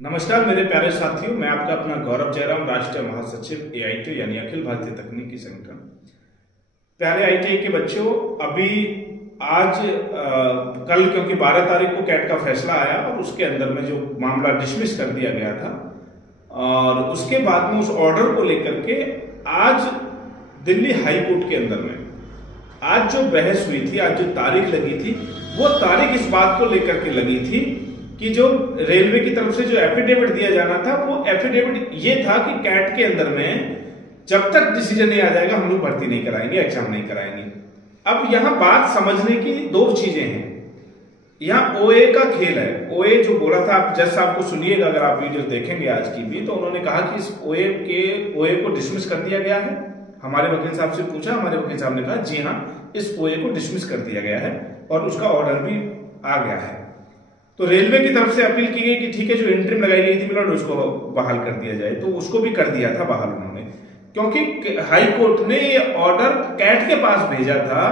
नमस्कार मेरे प्यारे साथियों, मैं आपका अपना गौरव जयराम, राष्ट्रीय महासचिव AITI यानी अखिल भारतीय तकनीकी संगठन। प्यारे ITI के बच्चों, अभी आज कल क्योंकि 12 तारीख को कैट का फैसला आया और उसके अंदर में जो मामला डिसमिस कर दिया गया था और उसके बाद में उस ऑर्डर को लेकर के आज दिल्ली हाई कोर्ट के अंदर में आज जो बहस हुई थी, आज जो तारीख लगी थी, वो तारीख इस बात को लेकर के लगी थी कि जो रेलवे की तरफ से जो एफिडेविट दिया जाना था, वो एफिडेविट ये था कि कैट के अंदर में जब तक डिसीजन नहीं आ जाएगा हम लोग भर्ती नहीं कराएंगे, एग्जाम नहीं कराएंगे। अब यहां बात समझने की दो चीजें हैं। यहां OA का खेल है। OA जो बोला था, आप जज साहब को सुनिएगा, अगर आप वीडियो देखेंगे आज की भी, तो उन्होंने कहा कि इस OA को डिसमिस कर दिया गया है। हमारे वकील साहब से पूछा, हमारे वकील साहब ने कहा जी हाँ, इस OA को डिसमिस कर दिया गया है और उसका ऑर्डर भी आ गया है। तो रेलवे की तरफ से अपील की गई कि ठीक है, जो इंटरिम लगाई गई थी मिलोड, उसको बहाल कर दिया जाए, तो उसको भी कर दिया था बहाल उन्होंने, क्योंकि हाई कोर्ट ने ये ऑर्डर कैट के पास भेजा था।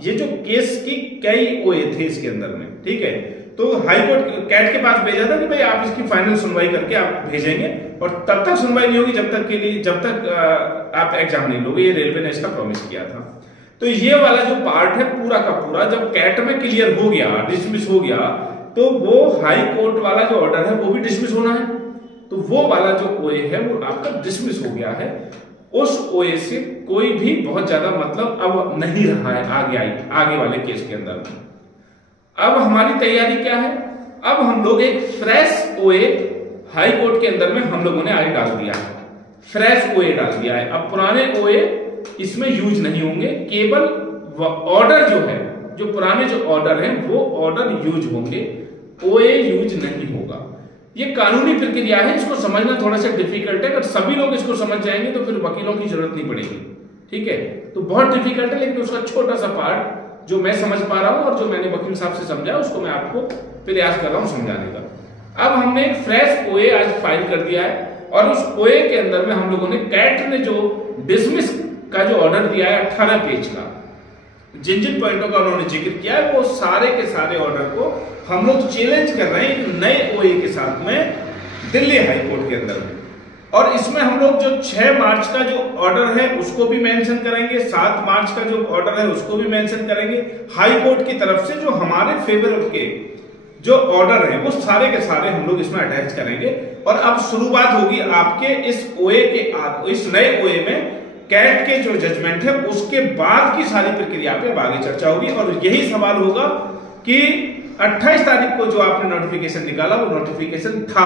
ये जो केस की कई OA थे इसके अंदर में, ठीक है, तो हाई कोर्ट कैट के पास भेजा था कि भाई आप इसकी फाइनल सुनवाई करके आप भेजेंगे और तब तक सुनवाई नहीं होगी जब तक आप एग्जाम नहीं लोगे। ये रेलवे ने इसका प्रॉमिस किया था। तो ये वाला जो पार्ट है पूरा का पूरा, जब कैट में क्लियर हो गया, डिसमिस हो गया, तो वो हाई कोर्ट वाला जो ऑर्डर है वो भी डिसमिस होना है। तो वो वाला जो OA है वो आपका डिसमिस हो गया है। उस OA से कोई भी बहुत ज्यादा मतलब अब नहीं रहा है आगे वाले केस के अंदर। अब हमारी तैयारी क्या है? अब हम लोग एक फ्रेश OA हाई कोर्ट के अंदर में हम लोगों ने आगे डाल दिया है, फ्रेश OA डाल दिया है। अब पुराने OA इसमें यूज नहीं होंगे, केवल ऑर्डर जो है, जो पुराने जो ऑर्डर हैं वो ऑर्डर यूज होंगे, OA यूज नहीं होगा। ये कानूनी प्रक्रिया है, इसको समझना थोड़ा सा डिफिकल्ट है। अगर सभी लोग इसको समझ जाएंगे तो फिर वकीलों की जरूरत नहीं पड़ेगी, ठीक है। तो बहुत डिफिकल्ट है, लेकिन उसका छोटा सा पार्ट जो मैं समझ पा रहा हूं और जो मैंने वकील साहब से समझा, उसको मैं आपको प्रयास कर रहा हूं समझाने का। अब हमने एक फ्रेश OA आज फाइल कर दिया है और उस OA के अंदर में हम लोगों ने कैट ने जो डिसमिस का जो ऑर्डर दिया है 18 पेज का, जिन जिन पॉइंटों का उन्होंने जिक्र किया है, वो सारे के सारे ऑर्डर को हम लोग चैलेंज कर रहे हैं एक नए OA के साथ में दिल्ली हाई कोर्ट के अंदर में। और इसमें हम लोग जो 6 मार्च का जो ऑर्डर है उसको भी मेंशन करेंगे, 7 मार्च का जो ऑर्डर है उसको भी मेंशन करेंगे। हाई कोर्ट की तरफ से जो हमारे फेवर के जो ऑर्डर है वो सारे के सारे हम लोग इसमें अटैच करेंगे। और अब शुरुआत होगी आपके इस OA के, इस नए OA में कैट के जो जजमेंट है उसके बाद की सारी प्रक्रिया पे आगे चर्चा होगी। और यही सवाल होगा कि 28 तारीख को जो आपने नोटिफिकेशन निकाला वो नोटिफिकेशन था